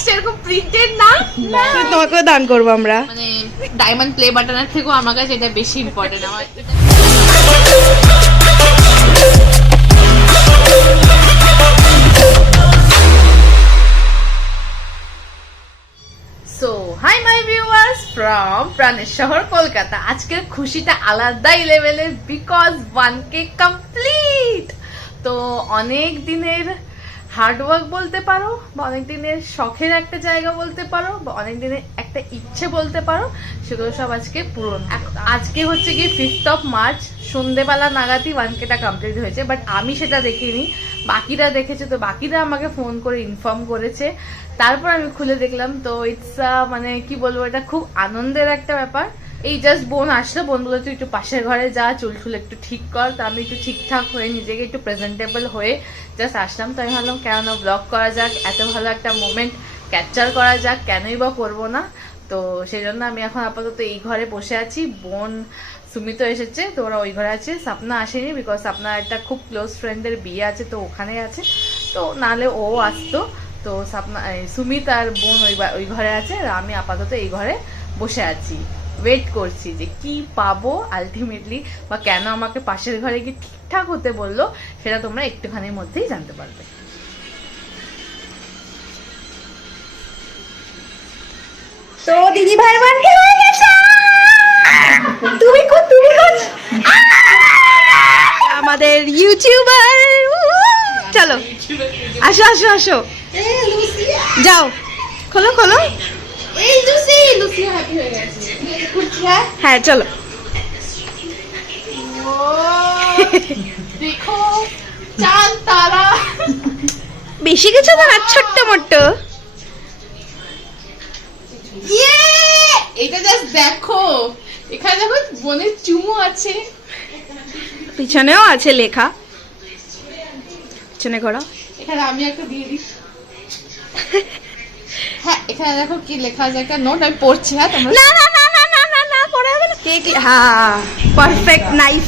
Box এরকম printed না, তোমাকেও দান করবো আমরা। মানে ডায়মন্ড প্লে বাটনের থেকেও আমার কাছে এটা বেশি ইম্পর্টেন্ট। আমার so hi my viewers from প্রাণের শহর কলকাতা। আজকের খুশিটা আলাদাই লেভেলের, বিকজ 1K কমপ্লিট। তো অনেক দিনের হার্ডওয়ার্ক বলতে পারো, বা অনেক দিনের শখের একটা জায়গা বলতে পারো, বা অনেক দিনের একটা ইচ্ছে বলতে পারো, সেগুলো সব আজকে পূরণ। আজকে হচ্ছে কি 5th of March, সন্ধেবেলা নাগাদই 1Kটা কমপ্লিট হয়েছে, বাট আমি সেটা দেখিনি, বাকিরা দেখেছে। তো বাকিরা আমাকে ফোন করে ইনফর্ম করেছে, তারপর আমি খুলে দেখলাম। তো ইটস মানে কি বলবো, এটা খুব আনন্দের একটা ব্যাপার। এই জাস্ট বোন আসলো, বোন বলে তুই একটু পাশের ঘরে যা, চুল টুল একটু ঠিক কর। তো আমি একটু ঠিকঠাক হয়ে নিজেকে একটু প্রেজেন্টেবল হয়ে জাস্ট আসলাম। তো আমি ভাবলাম কেন ব্লগ করা যাক, এত ভালো একটা মোমেন্ট ক্যাপচার করা যাক, কেনই বা করবো না। তো সেই জন্য আমি এখন আপাতত এই ঘরে বসে আছি। বোন সুমিত এসেছে, তো ওরা ওই ঘরে আছে। সাপনা আসেনি, বিকজ সাপনার একটা খুব ক্লোজ ফ্রেন্ডের বিয়ে আছে, তো ওখানে আছে। তো নাহলে ও আসতো। তো সাপনা সুমিত আর বোন ওই ঘরে আছে, আর আমি আপাতত এই ঘরে বসে আছি, ওয়েট করছি যে কি পাবো আলটিমেটলি, বা কেন আমাকে পাশের ঘরে গিয়ে ঠিকঠাক হতে বললো, সেটা তোমরা একটুখানির মধ্যেই জানতে পারবে। তো দিদি ভাই বোনকে হয়ে গেছে। তুমি আমাদের ইউটিউবার। চলো আসো আসো আসো, যাও খোলো খোলো। এই লুসি, লুসি হ্যাপি হয়ে গেছে। হ্যাঁ চলো। ও দেখো চাঁদ তারা, বেশি কিছু না, ছোট্ট মোট্ট। এটা জাস্ট দেখো, এখানে দেখো বোনের চুমু আছে, পিছনেও আছে লেখা, পিছনে করো। এখানে আমি একটা দিয়ে দিই। হ্যাঁ এখানে দেখো কি লেখা আছে, একটা নোট আমি পড়ছি। হ্যাঁ তোমরা না না না না না না না পড়া হবে না। केक हाँ परफेक्ट नाइफ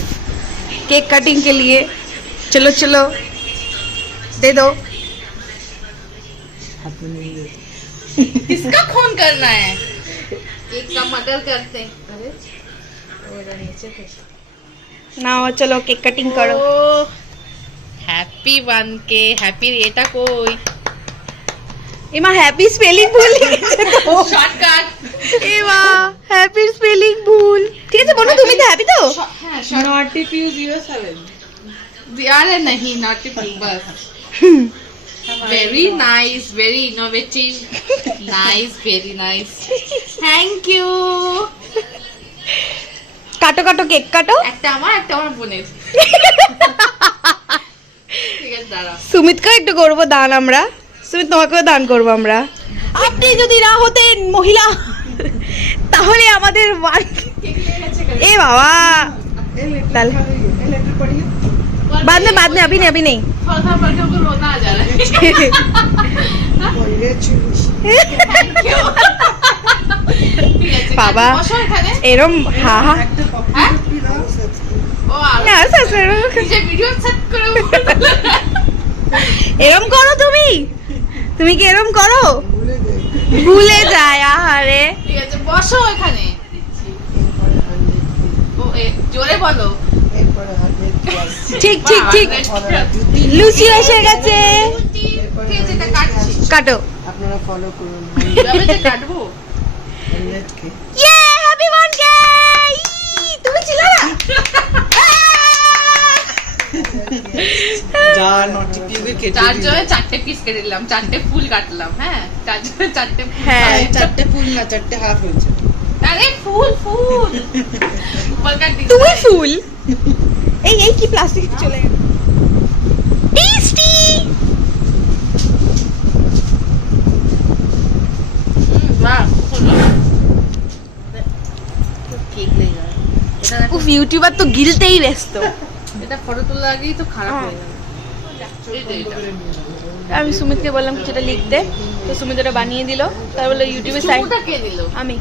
केक कटिंग के लिए। चलो चलो दे दो। किसका खून करना है, एक का मर्डर करते हैं। अरे वो नीचे थे ना, चलो केक कटिंग करो। Happy 1K happy. এটা কই এমা হ্যাপি স্পেলিং ভুল লিখেছে তো, শর্টকাট। এমা হ্যাপি স্পেলিং ভুল। ঠিক আছে বোনো, তুমি তো হ্যাপি তো? হ্যাঁ नॉटी पी 07 अरे नहीं नॉट बस। Very nice, very innovative, nice, very nice, thank you. কাটো কাটো কেক কাটো। একটা আমার বোনের। ঠিক আছে দাঁড়াও, সুমিতকেও একটু করবো দান আমরা, সুমিত তোমাকেও দান করবো আমরা। আপনি যদি না হতেন মহিলা, তাহলে আমাদের এ বাবা তাহলে बाद में अभी नहीं थोड़ा थोड़ा पढ़ के रोना आ जा रहा है। Thank you। ঠিক আছে, বাবা বসো এখানে। এরম হা হা হ্যাঁ ও আর না নিজে ভিডিও সেট করে এরম করো তুমি কি এরম করো? ভুলে যায়। আরে ঠিক আছে বসো এখানে। ও জোরে বলো। ঠিক ঠিক ঠিক। লুচি এসে গেছে, ঠিক আছে এটা কাটছি, কাটো। আপনারা ফলো করুন কিভাবে যে কাটবো। নেটকে ইয়ে হ্যাপি 1K। তুমি ছিলে না? যা নটি পি কেটে চার জনে 4টে পিস কেটে দিলাম, 4টে ফুল কাটলাম। হ্যাঁ 4 জনে 4টে ফুল। হ্যাঁ। চারটে ফুল না, চারটে হাফ হয়েছে। আরে ফুল ফুল উপর কাট দিই। তুমি ফুল। এই কি প্লাস্টিক চলে গেল। টেস্টি। বাহ ফুল কেক লেগে গেল। উফ ইউটিউবার তো গিলতেই ব্যস্ত। এটা ফটো তোলা আগেই তো খারাপ হয়ে যাবে। এই যে এটা আমি সুমিতকে বললাম কিছুটা লিখতে, তো সুমিত ওটা বানিয়ে দিল। তার বলে ইউটিউবে সাইড চুমুটা কে দিল? আমি।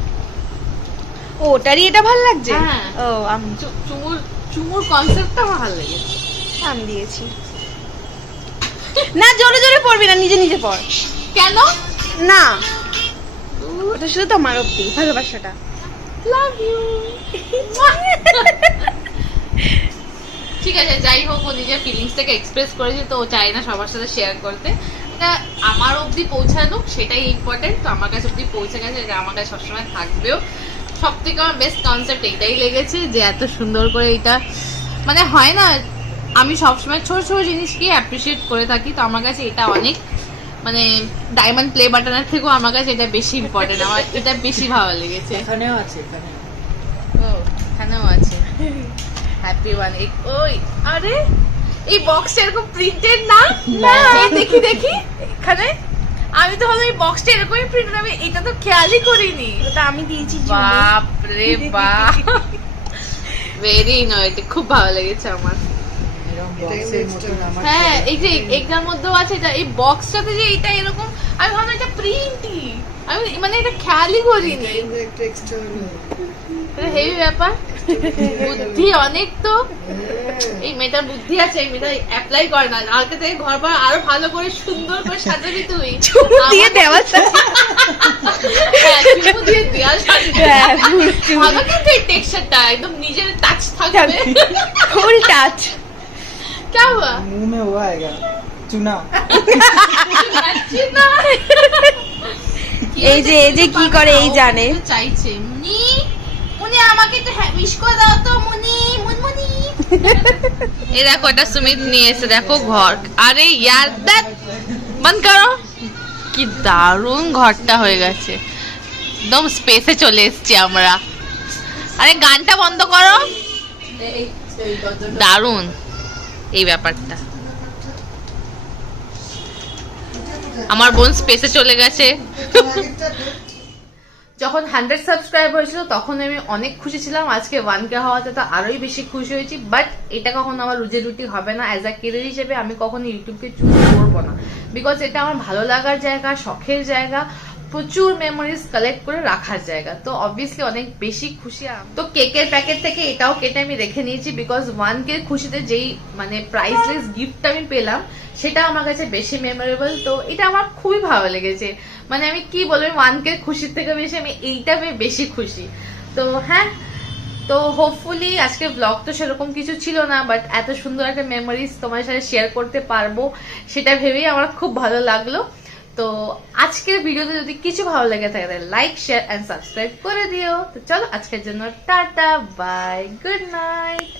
ও ওটারই এটা ভালো লাগছে। হ্যাঁ। ও আমি চুমুর কনসেপ্টটা আমার ভালো লেগেছে। আমি দিয়েছি। না জোরে জোরে পড়বি না, নিজে নিজে পড়। কেন? না, ওটা শুধু তোমার অব্দি ভালোবাসাটা। Love you. ঠিক আছে, যাই হোক, ও নিজের ফিলিংসটাকে এক্সপ্রেস করেছে, তো ও চায় না সবার সাথে শেয়ার করতে। এটা আমার অবধি পৌঁছানো, সেটাই ইম্পর্টেন্ট। তো আমার কাছে অবধি পৌঁছে গেছে, এটা আমার কাছে সবসময় থাকবেও। সব থেকে আমার বেস্ট কনসেপ্ট এইটাই লেগেছে, যে এত সুন্দর করে এটা মানে হয় না, আমি সবসময় ছোট ছোট জিনিসকে অ্যাপ্রিসিয়েট করে থাকি। তো আমার কাছে এটা অনেক মানে ডায়মন্ড প্লে বাটনের থেকেও আমার কাছে এটা বেশি ইম্পর্টেন্ট। আমার এটা বেশি ভালো লেগেছে। এখানেও আছে, এখানে ও, এখানেও আছে হ্যাপি ওয়ান। ওই আরে এই বক্সটা এরকম প্রিন্টেড না? না। এই দেখি দেখি এখানে, আমি তো হলো এই বক্সটা এরকমই প্রিন্টেড, আমি এটা তো খেয়ালই করিনি। ওটা আমি দিয়েছি। বাপ রে বাপ, ভেরি ইনোভেটিভ, খুব ভালো লেগেছে আমার। এরকম বক্সের মতন আমার হ্যাঁ, এই যে এটার মধ্যেও আছে, এটা এই বক্সটাতে যে এটা এরকম, আমি ভাবলাম এটা প্রিন্টই, আমি মানে এটা খেয়ালই করিনি। কিন্তু একটু এক্সট্রা হলো। হেভি ব্যাপার, বুদ্ধি অনেক তো। এই মেয়েটার বুদ্ধি আছে, এই মেয়েটা অ্যাপ্লাই করে না, কালকে থেকে ঘর বার আরো ভালো করে সুন্দর করে সাজাবি তুই। চুমু দিয়ে দেওয়ার হ্যাঁ, চুমু দিয়ে দেওয়াল সাজাবি। ভালো কিন্তু এই টেক্সচারটা একদম নিজের টাচ থাকবে। ফুল টাচ। क्या हुआ? मुंह में हुआ आएगा चुना। যাচ্ছি না। এই যে কি করে এই জানে। ও চাইছে, মুনি মুনি আমাকে একটু উইশ করে দাও তো, মুনি মুনমুনি। এই দেখো, এটা সুমিত নিয়ে এসে, দেখো ঘর। আরে ইয়ার দ্যাট বন্ধ করো। কি দারুণ ঘরটা হয়ে গেছে, একদম স্পেসে চলে এসেছি আমরা। আরে গানটা বন্ধ করো। দারুণ এই ব্যাপারটা। আমার বোন স্পেসে চলে গেছে। যখন 100 সাবস্ক্রাইব হয়েছিল তখন আমি অনেক খুশি ছিলাম। আজকে 1K হওয়াতে তো আরোই বেশি খুশি হয়েছি। বাট এটা কখনো আমার রুজি রুটি হবে না। অ্যাজ আ কেরিয়ার হিসেবে আমি কখনো ইউটিউবকে চুজ করবো না, বিকজ এটা আমার ভালো লাগার জায়গা, শখের জায়গা, প্রচুর মেমোরিজ কালেক্ট করে রাখার জায়গা। তো অবভিয়াসলি অনেক বেশি খুশি। তো কেকের প্যাকেট থেকে এটাও কেটে আমি রেখে নিয়েছি, বিকজ 1K খুশিতে যেই মানে প্রাইসলেস গিফটটা আমি পেলাম সেটা আমার কাছে বেশি মেমোরেবল। তো এটা আমার খুবই ভালো লেগেছে। মানে আমি কি বলবো, 1K খুশির থেকে বেশি আমি এইটা পেয়ে বেশি খুশি। তো হ্যাঁ, তো হোপফুলি আজকে ব্লগ তো সেরকম কিছু ছিল না, বাট এত সুন্দর একটা মেমোরিজ তোমার সাথে শেয়ার করতে পারবো সেটা ভেবেই আমার খুব ভালো লাগলো। তো আজকের ভিডিওতে যদি কিছু ভালো লেগে থাকে তাহলে লাইক, শেয়ার এন্ড সাবস্ক্রাইব করে দিও। তো চলো আজকের জন্য টাটা, বাই, গুড নাইট।